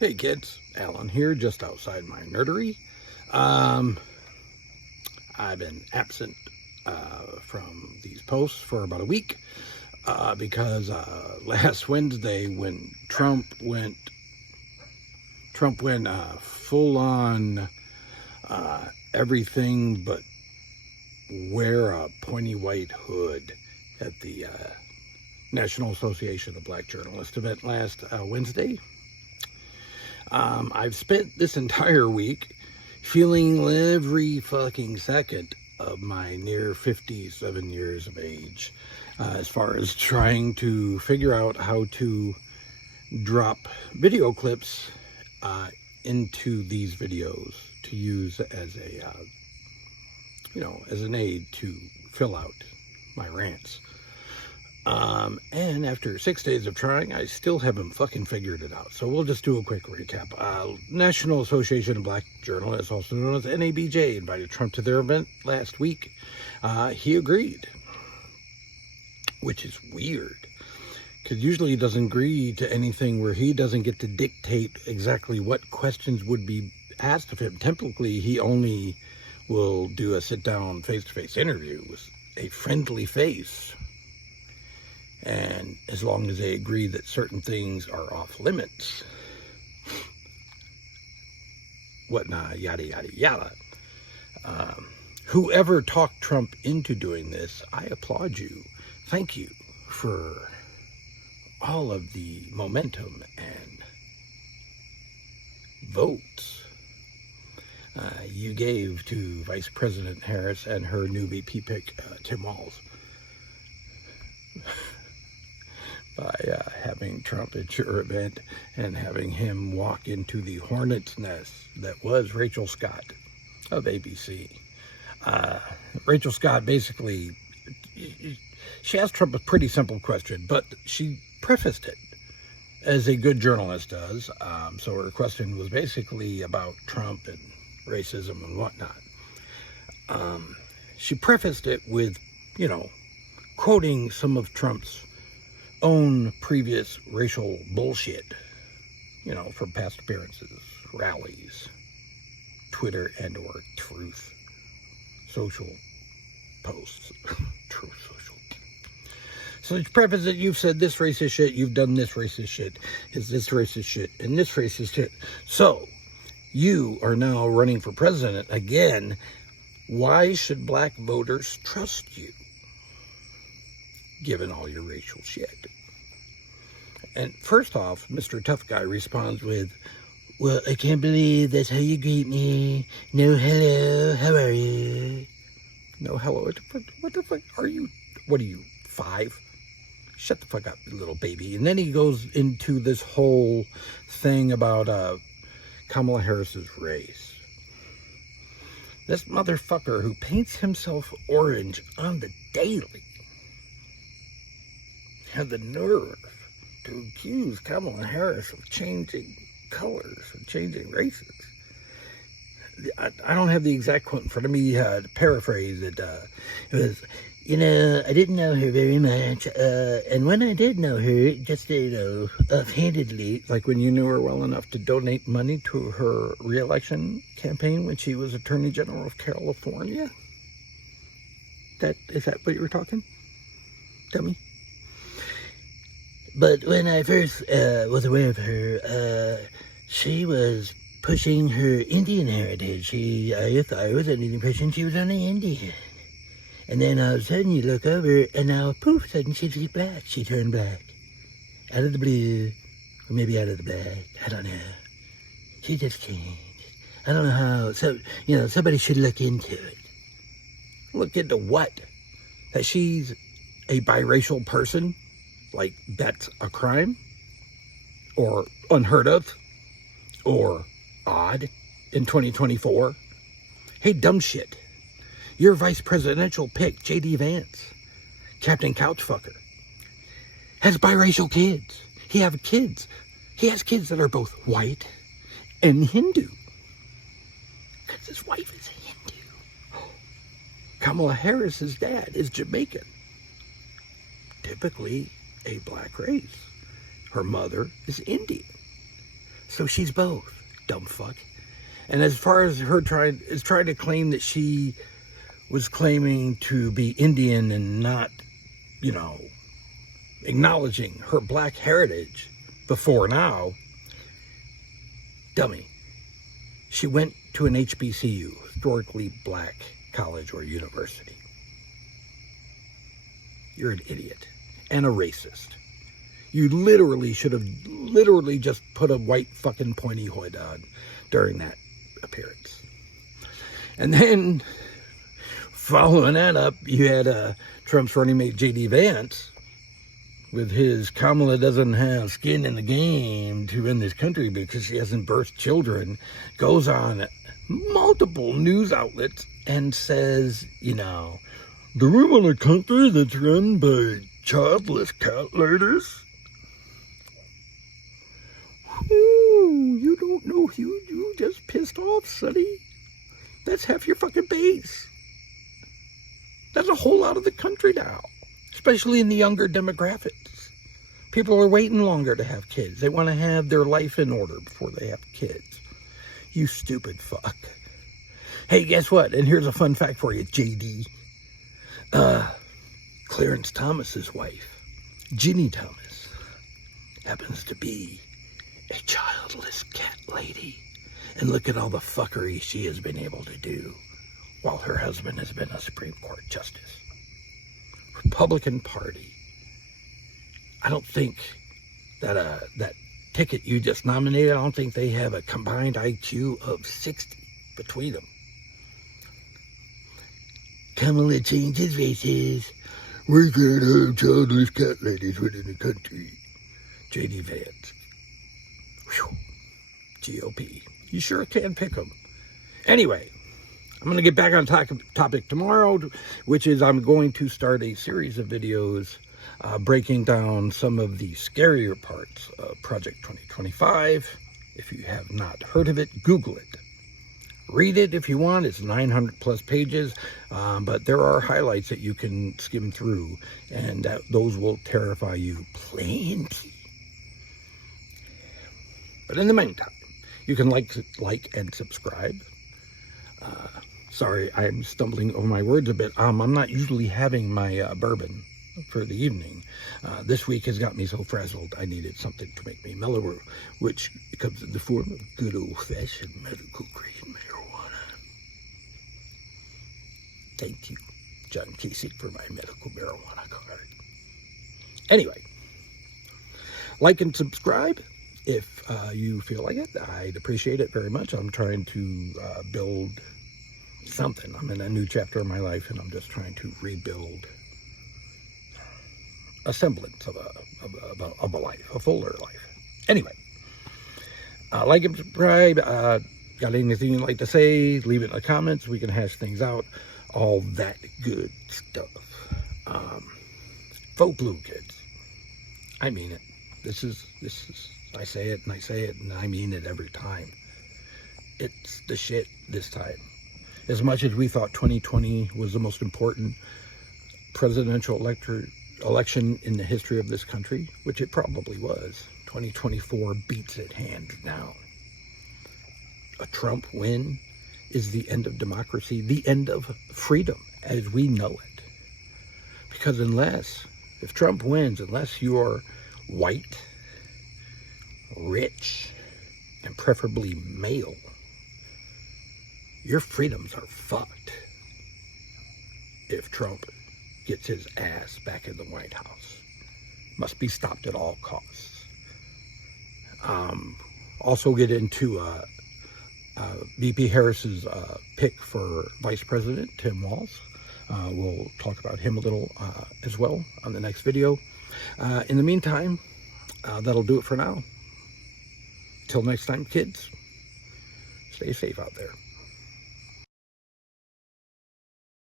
Hey kids, Alan here, just outside my nerdery. I've been absent from these posts for about a week because last Wednesday when Trump went full on everything but wear a pointy white hood at the National Association of Black Journalists event last Wednesday. I've spent this entire week feeling every fucking second of my near 57 years of age as far as trying to figure out how to drop video clips into these videos to use as a, as an aid to fill out my rants. And after 6 days of trying, I still haven't fucking figured it out. So we'll just do a quick recap. National Association of Black Journalists, also known as NABJ, invited Trump to their event last week. He agreed, which is weird, because usually he doesn't agree to anything where he doesn't get to dictate exactly what questions would be asked of him. Typically, he only will do a sit-down face-to-face interview with a friendly face. And as long as they agree that certain things are off limits, whatnot, yada, yada, yada. Whoever talked Trump into doing this, I applaud you. Thank you for all of the momentum and votes you gave to Vice President Harris and her new VP pick, Tim Walz. By having Trump at your event and having him walk into the hornet's nest that was Rachel Scott of ABC. Rachel Scott basically, she asked Trump a pretty simple question, but she prefaced it as a good journalist does. So her question was basically about Trump and racism and whatnot. She prefaced it with, quoting some of Trump's own previous racial bullshit, from past appearances, rallies, Twitter and or Truth social posts. Truth social. So it's preface that you've said this racist shit, you've done this racist shit, is this racist shit, and this racist shit. So you are now running for president again. Why should black voters trust you, given all your racial shit? And first off, Mr. Tough Guy responds with, well, I can't believe that's how you greet me. No hello, how are you? No hello, what the fuck are you? What are you, 5? Shut the fuck up, little baby. And then he goes into this whole thing about Kamala Harris's race. This motherfucker who paints himself orange on the daily had the nerve to accuse Kamala Harris of changing colors, of changing races. I don't have the exact quote in front of me to paraphrase it. It was, I didn't know her very much, and when I did know her, just, offhandedly, like when you knew her well enough to donate money to her re-election campaign when she was Attorney General of California? Is that what you were talking? Tell me. But when I first was aware of her, she was pushing her Indian heritage. I thought I was under the impression she was only Indian. And then all of a sudden you look over, and now poof, suddenly she's black. She turned black. Out of the blue, or maybe out of the black, I don't know. She just changed. I don't know how, so, somebody should look into it. Look into what? That she's a biracial person? Like, that's a crime? Or unheard of? Or odd in 2024? Hey, dumb shit. Your vice presidential pick, JD Vance, Captain Couchfucker, has biracial kids. He has kids that are both white and Hindu. Because his wife is Hindu. Kamala Harris's dad is Jamaican. Typically a black race. Her mother is Indian. So she's both, dumb fuck. And as far as her trying to claim that she was claiming to be Indian and not, you know, acknowledging her black heritage before now, dummy. She went to an HBCU, historically black college or university. You're an idiot and a racist. You literally should have just put a white fucking pointy hood on during that appearance. And then, following that up, you had Trump's running mate JD Vance with his Kamala doesn't have skin in the game to run this country because she hasn't birthed children, goes on multiple news outlets and says, you know, the room on a country that's run by childless cat ladies. Ooh, you don't know who you just pissed off, sonny. That's half your fucking base. That's a whole lot of the country now, especially in the younger demographics. People are waiting longer to have kids. They want to have their life in order before they have kids. You stupid fuck. Hey, guess what? And here's a fun fact for you, JD. Clarence Thomas's wife, Ginny Thomas, happens to be a childless cat lady. And look at all the fuckery she has been able to do while her husband has been a Supreme Court justice. Republican Party. I don't think that that ticket you just nominated, I don't think they have a combined IQ of 60 between them. Kamala changes races. We can't have childless cat ladies within the country. JD Vance. Whew. GOP. You sure can pick them. Anyway, I'm going to get back on topic tomorrow, which is I'm going to start a series of videos breaking down some of the scarier parts of Project 2025. If you have not heard of it, Google it. Read it if you want. It's 900 plus pages, but there are highlights that you can skim through, and those will terrify you plenty. But in the meantime, you can like and subscribe. Sorry, I'm stumbling over my words a bit. I'm not usually having my bourbon for the evening. This week has got me so frazzled, I needed something to make me mellower, which comes in the form of good old-fashioned medical grade marijuana. Thank you, John Kasich, for my medical marijuana card. Anyway, like and subscribe if you feel like it. I'd appreciate it very much. I'm trying to build something. I'm in a new chapter of my life, and I'm just trying to rebuild a semblance of a life, a fuller life. Anyway, like and subscribe. Got anything you'd like to say, leave it in the comments. We can hash things out. All that good stuff. Vote blue, kids. I mean it. This is, I say it and I say it and I mean it every time. It's the shit this time. As much as we thought 2020 was the most important presidential election in the history of this country, which it probably was, 2024 beats it hands down. A Trump win is the end of democracy, the end of freedom as we know it. Because if Trump wins, unless you're white, rich, and preferably male, your freedoms are fucked if Trump gets his ass back in the White House. Must be stopped at all costs. Also get into VP Harris's pick for Vice President, Tim Walz. We'll talk about him a little as well on the next video. In the meantime, that'll do it for now. Till next time, kids, stay safe out there.